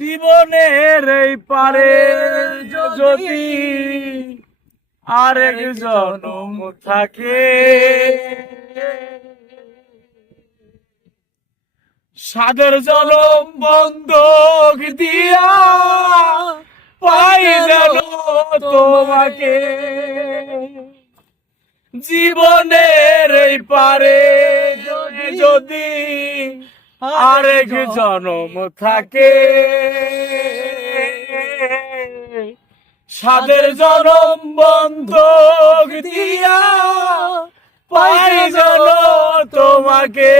জীবনের এই পারে যদি আরেক জনম থাকে। সাদের জনম বন্ধক দিয়া পাই যেন তোমাকে। জীবনের এই পারে যদি আরেক জনম থাকে। সাদের জনম বন্ধ দিয়া পাই জন তোমাকে।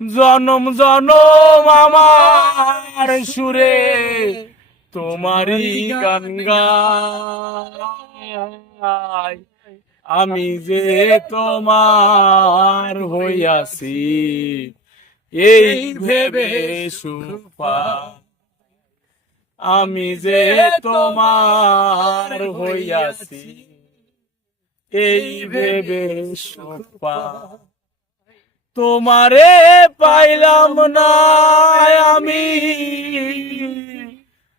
জনম জনম আমার সুরে। তোমারই গান গাই। আমি যে তোমার হইয়াছি, এই ভেবে সুপা আমি যে তোমার হইয়াছি, এই ভেবে সুপা তোমারে পাইলাম না আমি।